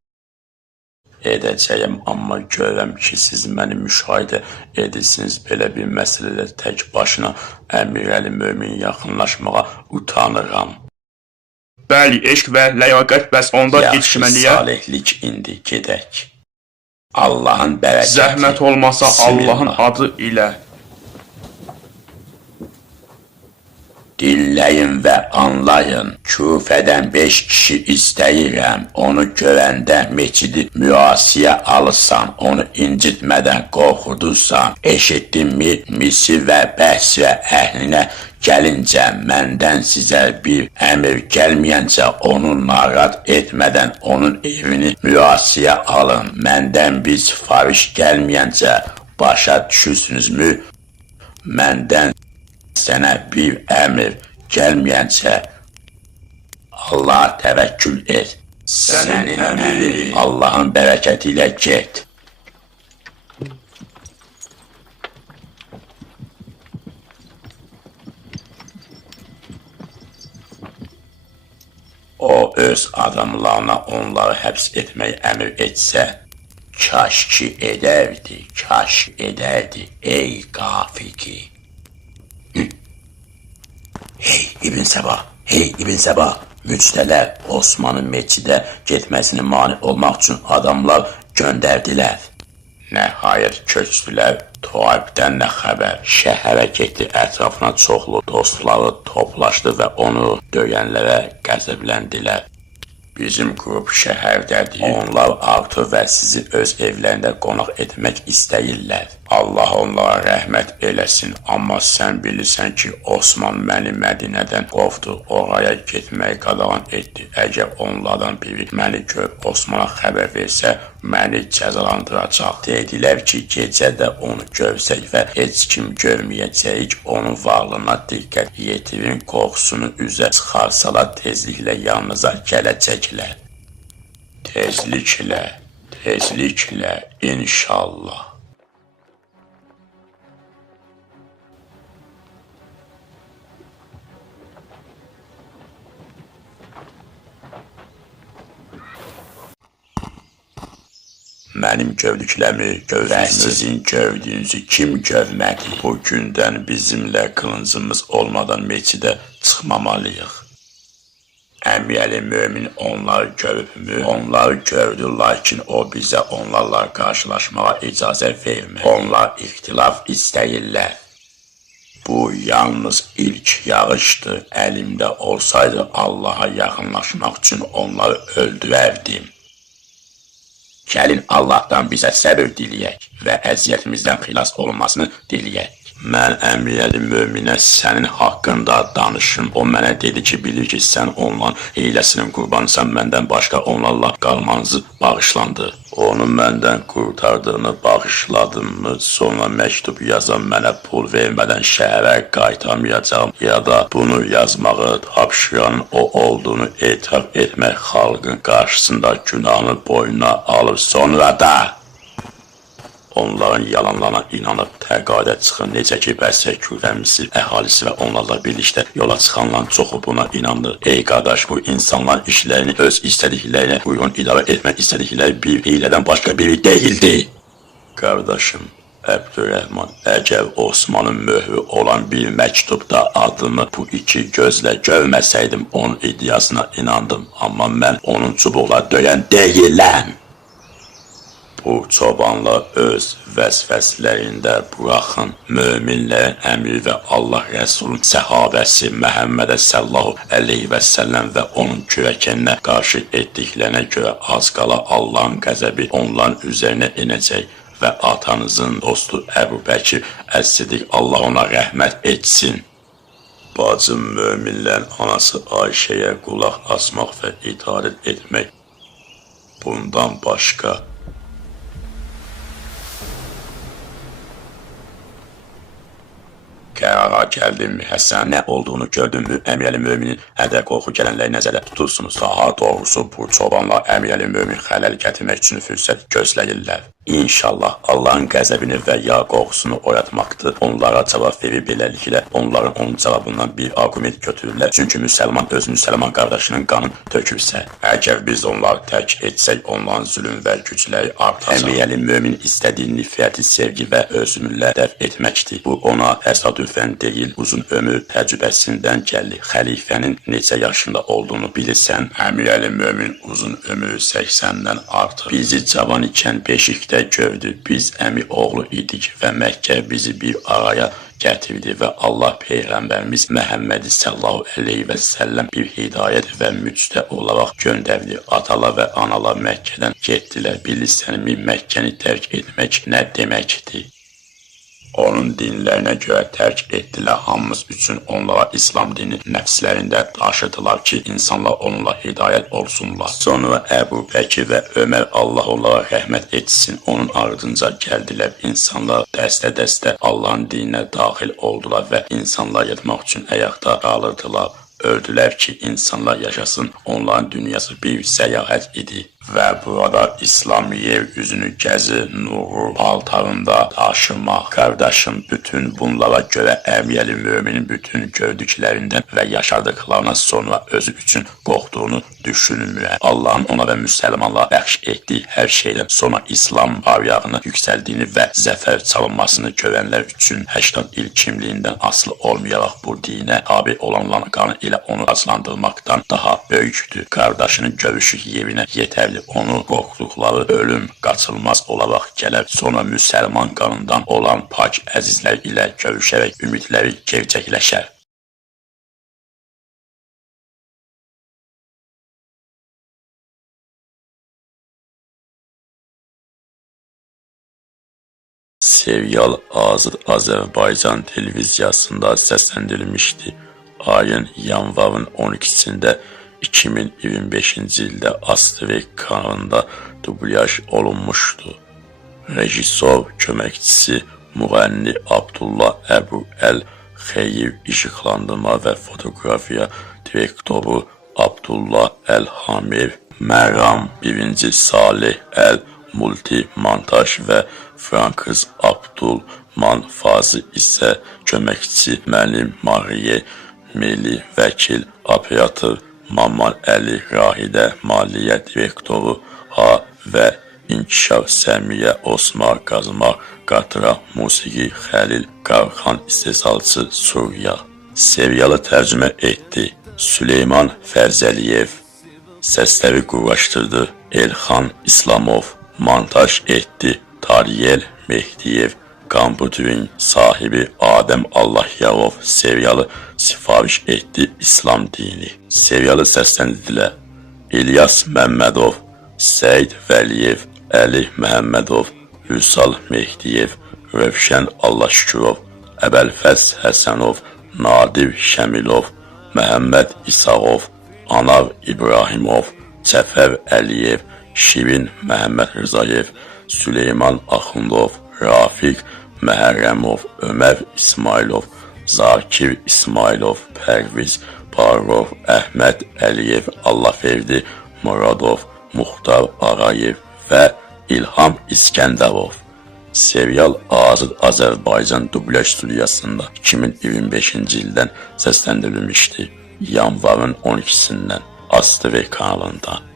Edəcəyəm, amma görürəm ki, siz məni müşahidə edirsiniz. Belə bir məsələdə tək başına əmirəli mömin yaxınlaşmağa utanıram. bəli, eşq və ləyaqət, bəs onda yetişməliyəm. Yaxşı, salihlik indi gedək. Allahın bərəkəti. Zəhmət olmasa Allahın adı ilə. Dinləyin və anlayın. Küfədən 5 kişi istəyirəm. Onu görəndə meçidi müasiyə alırsan, onu incitmədən qorxudursan. Eşitdinmi? Misir və Bəhsrə əhlinə gəlincə, məndən sizə bir əmr gəlməyəncə onu narahat etmədən onun evini müasiyə alın. Məndən bir sifariş gəlməyəncə başa düşürsünüzmü? Məndən sənə bir əmr gəlməyəncə Allah'a təvəkkül et. Sənin əmri Allahın bərəkəti ilə get. O öz adamlarına onları həbs etməyi əmr etsə, kaş ki edərdi, kaş edərdi, ey qafiki. Hey İbn Səba, hey İbn Səba, mücdələr Osmanın meçidə getməsini mani olmaq üçün adamlar göndərdilər. Nəhayət köçdülər, Tuaibdən nə xəbər? Şəhərə getdi, ətrafına çoxlu dostları toplaşdı və onu döyənlərə qəzəbləndilər. Bizim qrup şəhərdədir. Onlar artı və sizi öz evlərində qonaq etmək istəyirlər. Allah onlara rəhmət eləsin. Amma sən bilirsən ki, Osman məni Mədinədən qovdu. Oraya getməyi qadağan etdi. Əgər onlardan biri məni görüb Osmana xəbər versə, məni cəzalandıracaq. Dedilər ki, gecə də onu görsək və heç kim görməyəcəyik. Onun varlığına diqqət yetirin, qorxusunu üzə çıxarsalar tezliklə yanınıza gələcəklər. Tezliklə, inşallah. Mənim gördüklərimi və sizin gördüyünüzü kim görmədi? Bu gündən bizimlə qılıncımız olmadan meçidə çıxmamalıyıq. Əmiyəli mömin onlar görübmü? Onlar gördü, lakin o bizə onlarla qarşılaşmağa icazə vermir. Onlar ixtilaf istəyirlər. Bu yalnız ilk yağışdır. Əlimdə olsaydı Allaha yaxınlaşmaq üçün onları öldürərdim. Gəlin Allahdan bizə səbir diləyək və əziyyətimizdən xilas olunmasını diləyək. Mən əmiyəli möminə sənin haqqında danışım. O mənə dedi ki, bilir ki, sən onların eyləsinin qurbanısan, məndən başqa onlarla qalmanızı bağışlandı. Onu məndən qurtardığını bağışladımmı, sonra məktub yazan mənə pul vermədən şəhərə qaytarmayacağım, ya da bunu yazmağı tapşıran o olduğunu etiraf etmək xalqın qarşısında günahını boynuna alır, sonra da onların yalanlarına inanıb təqaüdə çıxın. Necə ki, Bəsrə Kürdəmisi əhalisi və onlarla birlikdə yola çıxanların çoxu buna inandı. Ey qardaş, bu insanların işlərini öz istədiklərinə uyğun idarə etmək istədikləri bir hiylədən başqa biri deyildi. Qardaşım Əbdürrəhman, əgər Osmanın möhrü olan bir məktubda adımı bu iki gözlə görməsəydim, onun iddiasına inandım. Amma mən onun çubuqla döyən deyiləm. Bu çobanlar öz vəzifələrində buraxın. Möminlərin əmri və Allah Rəsulun səhabəsi Məhəmmədə sallallahu əleyhi və səlləm və onun kürəkəninə qarşı etdiklərinə görə az qala Allahın qəzəbi onların üzərinə inəcək və atanızın dostu Əbu Bəkir Əs-Siddiq, Allah ona rəhmət etsin. Bacım möminlərin anası Ayşəyə qulaq asmaq və itaət etmək bundan başqa qərara gəldimmi? Həsən nə olduğunu gördünmü? Əmiyəli möminin hədə qorxu gələnləri nəzərdə tutursunuz. Daha doğrusu bu çobanlar əmiyəli mömin xələl gətirmək üçün fürsət gözləyirlər. İnşallah Allahın qəzəbini və ya qorxusunu oyatmaqdır. Onlara cavab verir, beləliklə onların onun cavabından bir argument götürürlər. Çünki müsəlman öz müsəlman qardaşının qanını tökürsə, əgər biz onları tərk etsək, onların zülüm və gücləri artacaq. Əmiyəli mömin istədiyi nifrəti, sevgi və özümürlə dəf etməkdir. Bu ona təsadüfən deyil, uzun ömür təcrübəsindən gəlir. Xəlifənin neçə yaşında olduğunu bilirsən. Əmiyəli mömin uzun ömrü 80-dən artır. Bizi cavan ikən beşikdə gördü. Biz əmi oğlu idik və Məkkə bizi bir araya gətirdi və Allah Peyğəmbərimiz Məhəmmədi sallallahu əleyhi və səlləm bir hidayət və müjdə olaraq göndərdi. Atalar və analar Məkkədən getdilər. Bilirsənmi, Məkkəni tərk etmək nə deməkdir? Onun dinlərinə görə tərk etdilər. Hamımız üçün onlara İslam dini nəfslərində daşıdılar ki, insanlar onunla hidayət olsunlar. Sonra Əbu Bəkir və Ömər, Allah onlara rəhmət etsin, onun ardınca gəldilər. İnsanlar dəstə-dəstə Allahın dininə daxil oldular və insanlar yatmaq üçün ayaqda qalırdılar. Öldülər ki, insanlar yaşasın. Onların dünyası bir səyahət idi. Və burada İslam yer üzünü gəzir, nuru altarında taşımaq. Qardaşım, bütün bunlara görə əmiyəli möminin bütün gördüklərindən və yaşadıqlarına sonra özü üçün qorxduğunu düşünmür. Allahın ona və müsəlmanlara bəxş etdiyi hər şeydən sonra İslam bayrağını yüksəldiyini və zəfər çalınmasını görənlər üçün 80 il kimliyindən asılı olmayaraq bu dinə tabi olanların qanı ilə onu azlandırmaqdan daha böyükdür. Qardaşının görüşü yerinə yetərli. Onu qorxduqları ölüm qaçılmaz olaraq gələr. Sonra müsəlman qanından olan pak əzizlər ilə görüşərək ümidləri gerçəkləşər. Serial Azad Azərbaycan televiziyasında səsləndirilmişdi. Ayın yanvarın 12-sində 2025-ci ildə Astrix kanalında dublyaj olunmuşdu. Rejissor köməkçisi müğənni Abdullah Əbu Əl-Xeyir, işıqlandırma və fotoqrafiya direktoru Abdullah Əl-Hamir, Məram 1. Salih Əl-Multi montaj və Frankız Abdulman Fazı isə köməkçi müəllim Mariye Meli, vəkil operator Mamal Əli Rahidə, maliyyə direktoru A və İnkişaf, Səmiyə, Osmar, Qazma, Qatıra, Musiqi, Xəlil, Qarxan, istehsalçı, Suriya. Seriyalı tərcümə etdi Süleyman Fərzəliyev. Səsləri qurlaşdırdı Elxan İslamov. Montaj etdi Tariyel Mehdiyev. Kompüterin sahibi Adəm Allahyarov. Seriyalı sifariş etdi İslam dini. Seriyalı səsləndirdilər İlyas Məmmədov, Səid Vəliyev, Əli Məhəmmədov, Vüsal Mehdiyev, Rövşən Allahşükürov, Əbəlfəz Həsənov, Nadir Şəmilov, Məhəmməd İsağov, Anar İbrahimov, Cəfər Əliyev, Şirin Məhəmməd Rızayev, Süleyman Axundov, Rafiq Məhərrəmov, Ömər İsmailov, Zakir İsmailov, Pərviz Parov, Əhməd Əliyev, Allahverdi Muradov, Muxtar Ağayev və İlham İskəndərov. Serial Azad Azərbaycan dublaj studiyasında 2025-ci ildən səsləndirilmişdi. Yanvarın 12-sindən ASTV kanalında.